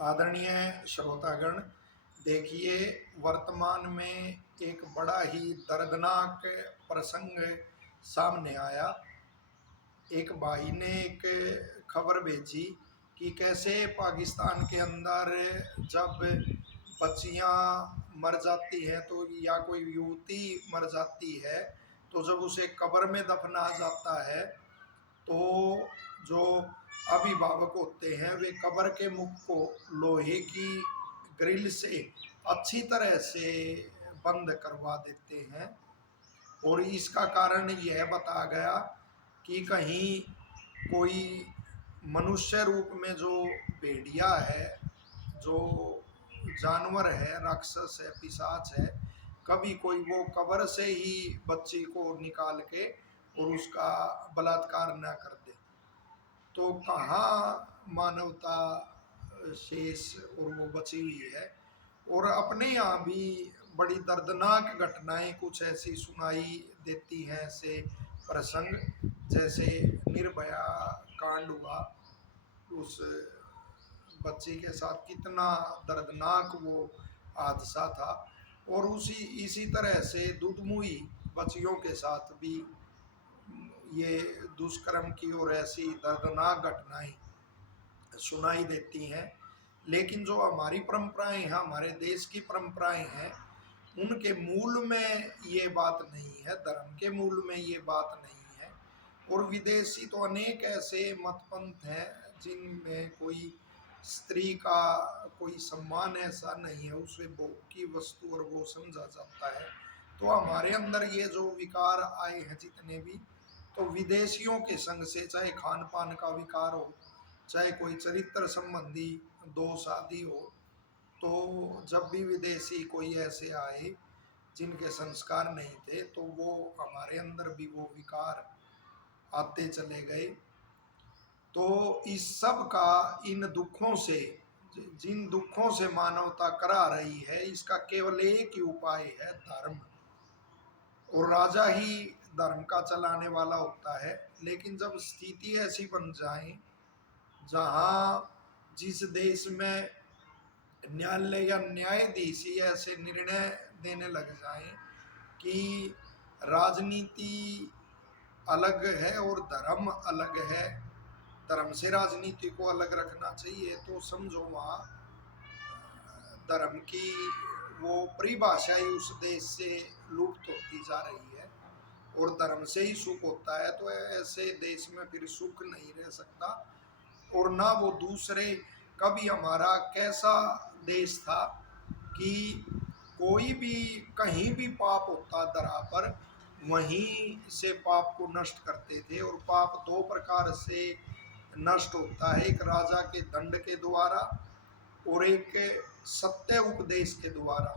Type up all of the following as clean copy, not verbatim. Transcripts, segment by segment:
आदरणीय श्रोतागण, देखिए, वर्तमान में एक बड़ा ही दर्दनाक प्रसंग सामने आया। एक भाई ने एक खबर भेजी कि कैसे पाकिस्तान के अंदर जब बच्चियां मर जाती हैं तो या कोई युवती मर जाती है तो जब उसे कब्र में दफना जाता है तो जो अभिभावक होते हैं वे कब्र के मुख को लोहे की ग्रिल से अच्छी तरह से बंद करवा देते हैं। और इसका कारण यह बताया गया कि कहीं कोई मनुष्य रूप में जो भेड़िया है, जो जानवर है, राक्षस है, पिशाच है, कभी कोई वो कब्र से ही बच्ची को निकाल के और उसका बलात्कार न कर दे, तो कहाँ मानवता शेष और वो बची हुई है। और अपने यहाँ भी बड़ी दर्दनाक घटनाएं कुछ ऐसी सुनाई देती हैं, ऐसे प्रसंग जैसे निर्भया कांड हुआ, उस बच्ची के साथ कितना दर्दनाक वो हादसा था। और उसी इसी तरह से दुधमुई बच्चियों के साथ भी ये दुष्कर्म की और ऐसी दर्दनाक घटनाएं सुनाई देती हैं। लेकिन जो हमारी परंपराएं हैं, हमारे देश की परंपराएं हैं, उनके मूल में ये बात नहीं है, धर्म के मूल में ये बात नहीं है। और विदेशी तो अनेक ऐसे मतपंथ हैं जिनमें कोई स्त्री का कोई सम्मान ऐसा नहीं है, उसे भोग की वस्तु और वो समझा जाता है। तो हमारे अंदर ये जो विकार आए हैं जितने भी, तो विदेशियों के संग से, चाहे खान पान का विकार हो, चाहे कोई चरित्र संबंधी दोष आदि हो, तो जब भी विदेशी कोई ऐसे आए जिनके संस्कार नहीं थे तो वो हमारे अंदर भी वो विकार आते चले गए। तो इस सब का, इन दुखों से, जिन दुखों से मानवता करा रही है, इसका केवल एक ही उपाय है, धर्म। और राजा ही धर्म का चलाने वाला होता है। लेकिन जब स्थिति ऐसी बन जाए जहाँ जिस देश में न्यायालय या न्यायाधीश ही ऐसे निर्णय देने लग जाएं कि राजनीति अलग है और धर्म अलग है, धर्म से राजनीति को अलग रखना चाहिए, तो समझो वहाँ धर्म की वो परिभाषा ही उस देश से लुप्त होती जा रही है। और धर्म से ही सुख होता है, तो ऐसे देश में फिर सुख नहीं रह सकता। और ना वो दूसरे, कभी हमारा कैसा देश था कि कोई भी कहीं भी पाप होता धरा पर, वहीं से पाप को नष्ट करते थे। और पाप दो प्रकार से नष्ट होता है, एक राजा के दंड के द्वारा और एक सत्य उपदेश के द्वारा।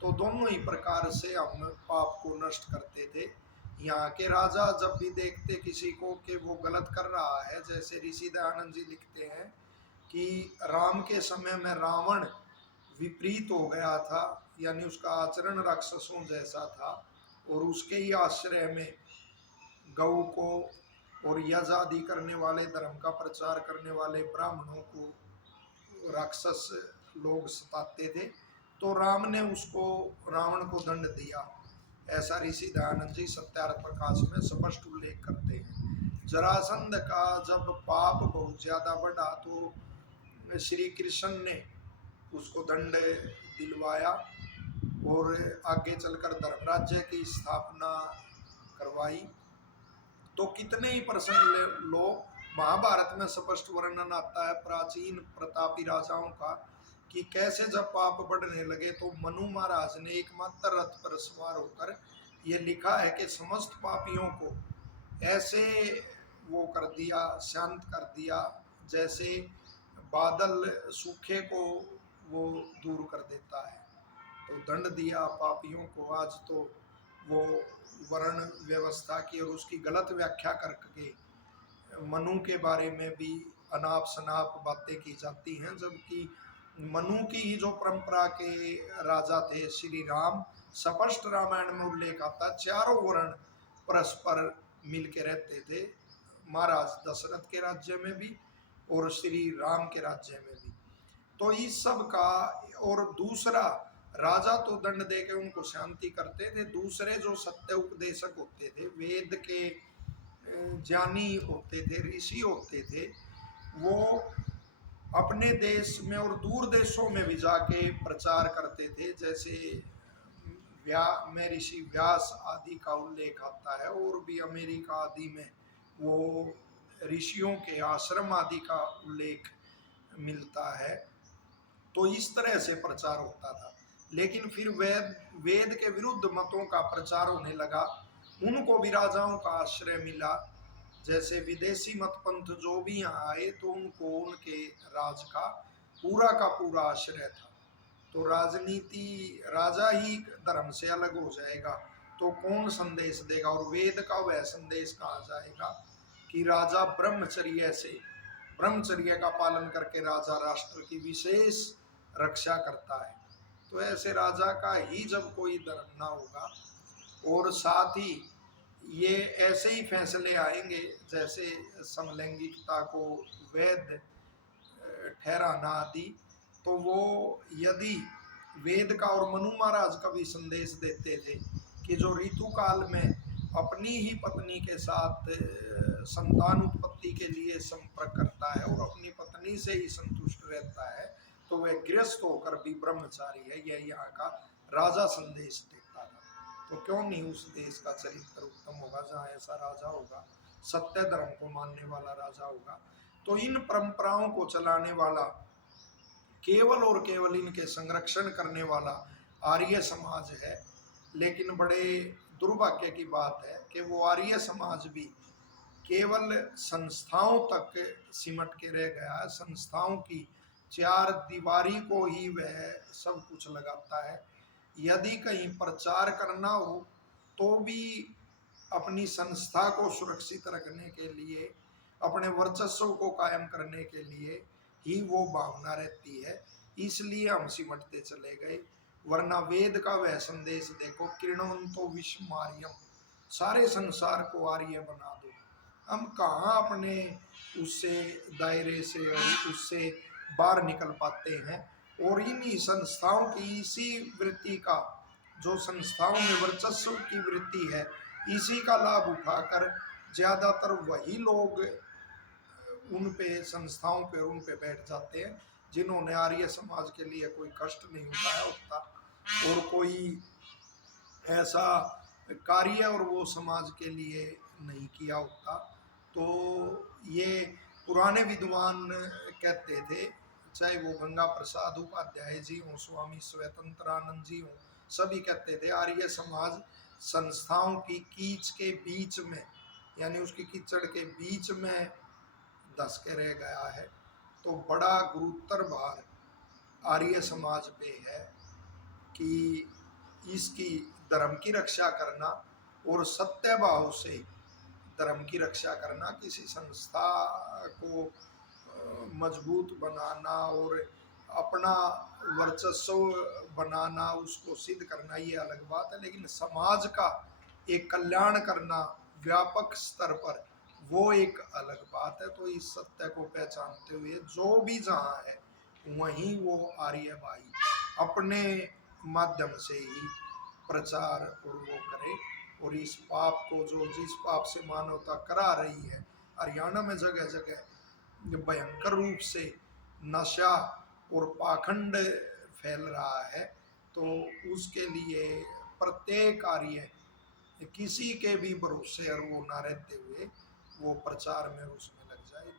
तो दोनों ही प्रकार से हम पाप को नष्ट करते थे। यहाँ के राजा जब भी देखते किसी को कि वो गलत कर रहा है, जैसे ऋषि दयानंद जी लिखते हैं कि राम के समय में रावण विपरीत हो गया था, यानी उसका आचरण राक्षसों जैसा था, और उसके ही आश्रय में गौ को और यज्ञ आदि करने वाले, धर्म का प्रचार करने वाले ब्राह्मणों को राक्षस लोग सताते थे। तो राम ने उसको, रावण को दंड दिया। ऐसा ऋषि दयानंद जी सत्यार्थ प्रकाश में स्पष्ट उल्लेख करते हैं। जरासंध का जब पाप बहुत ज्यादा बढ़ा तो श्री कृष्ण ने उसको दंड दिलवाया और आगे चलकर धर्मराज्य की स्थापना करवाई। तो कितने ही प्रसंग लो, महाभारत में स्पष्ट वर्णन आता है प्राचीन प्रतापी राजाओं का कि कैसे जब पाप बढ़ने लगे तो मनु महाराज ने एकमात्र रथ पर सवार होकर यह लिखा है कि समस्त पापियों को ऐसे वो कर दिया, शांत कर दिया, जैसे बादल सूखे को वो दूर कर देता है। तो दंड दिया पापियों को। आज तो वो वर्ण व्यवस्था की और उसकी गलत व्याख्या करके मनु के बारे में भी अनाप शनाप बातें की जाती हैं, जबकि मनु की ही जो परंपरा के राजा थे श्री राम, स्पष्ट रामायण में उल्लेख आता, चारों वर्ण परस्पर मिल के रहते थे, महाराज दशरथ के राज्य में भी और श्री राम के राज्य में भी। तो इस सब का, और दूसरा, राजा तो दंड दे के उनको शांति करते थे, दूसरे जो सत्य उपदेशक होते थे, वेद के ज्ञानी होते थे, ऋषि होते थे, वो अपने देश में और दूर देशों में भी जाके प्रचार करते थे। जैसे में ऋषि व्यास आदि का उल्लेख आता है, और भी अमेरिका आदि में वो ऋषियों के आश्रम आदि का उल्लेख मिलता है। तो इस तरह से प्रचार होता था। लेकिन फिर वेद के विरुद्ध मतों का प्रचार होने लगा, उनको भी राजाओं का आश्रय मिला। जैसे विदेशी मत पंथ जो भी यहाँ आए तो उनको उनके राज का पूरा आश्रय था। तो राजनीति, राजा ही धर्म से अलग हो जाएगा तो कौन संदेश देगा, और वेद का वह संदेश कहाँ जाएगा कि राजा ब्रह्मचर्य का पालन करके राजा राष्ट्र की विशेष रक्षा करता है। तो ऐसे राजा का ही जब कोई धर्म ना होगा, और साथ ही ये ऐसे ही फैसले आएंगे जैसे समलैंगिकता को वैध ठहराना आदि, तो वो यदि वेद का, और मनु महाराज का भी संदेश देते थे कि जो ऋतु काल में अपनी ही पत्नी के साथ संतान उत्पत्ति के लिए संपर्क करता है और अपनी पत्नी से ही संतुष्ट रहता है, तो वह गृहस्थ होकर भी ब्रह्मचारी है। यह यहाँ का राजा संदेश देता था। तो क्यों नहीं उस देश का चरित्र उत्तम होगा जहाँ ऐसा राजा होगा, सत्य धर्म को मानने वाला राजा होगा। तो इन परंपराओं को चलाने वाला, केवल और केवल इनके संरक्षण करने वाला आर्य समाज है। लेकिन बड़े दुर्भाग्य की बात है कि वो आर्य समाज भी केवल संस्थाओं तक सिमट के रह गया है। संस्थाओं की चार दीवारी को ही वह सब कुछ लगाता है। यदि कहीं प्रचार करना हो तो भी अपनी संस्था को सुरक्षित रखने के लिए, अपने वर्चस्व को कायम करने के लिए ही वो भावना रहती है, इसलिए हम सिमटते चले गए। वरना वेद का वह संदेश देखो, किरणवंतो विश्वमार्यम, सारे संसार को आर्य बना दो। हम कहाँ अपने उससे दायरे से और उससे बाहर निकल पाते हैं। और इन्हीं संस्थाओं की इसी वृत्ति का, जो संस्थाओं में वर्चस्व की वृत्ति है, इसी का लाभ उठाकर ज़्यादातर वही लोग उन पे, संस्थाओं पे, उन पे बैठ जाते हैं जिन्होंने आर्य समाज के लिए कोई कष्ट नहीं उठाया होता और कोई ऐसा कार्य और वो समाज के लिए नहीं किया होता। तो ये पुराने विद्वान कहते थे, चाहे वो गंगा प्रसाद उपाध्याय जी हों, स्वामी स्वतंत्रानंद जी हों, सभी कहते थे आर्य समाज संस्थाओं की कीच के बीच में, यानी उसकी कीचड़ के बीच में धस के रह गया है। तो बड़ा गुरुतर भार आर्य समाज पे है कि इसकी धर्म की रक्षा करना और सत्य भाव से धर्म की रक्षा करना, किसी संस्था को मजबूत बनाना और अपना वर्चस्व बनाना, उसको सिद्ध करना, ये अलग बात है। लेकिन समाज का एक कल्याण करना व्यापक स्तर पर, वो एक अलग बात है। तो इस सत्य को पहचानते हुए जो भी जहाँ है वहीं वो आर्य भाई अपने माध्यम से ही प्रचार और वो करे। और इस पाप को, जो जिस पाप से मानवता करा रही है, हरियाणा में जगह जगह भयंकर रूप से नशा और पाखंड फैल रहा है, तो उसके लिए प्रत्येक आर्य किसी के भी भरोसे और वो ना रहते हुए वो प्रचार में उसमें लग जाए।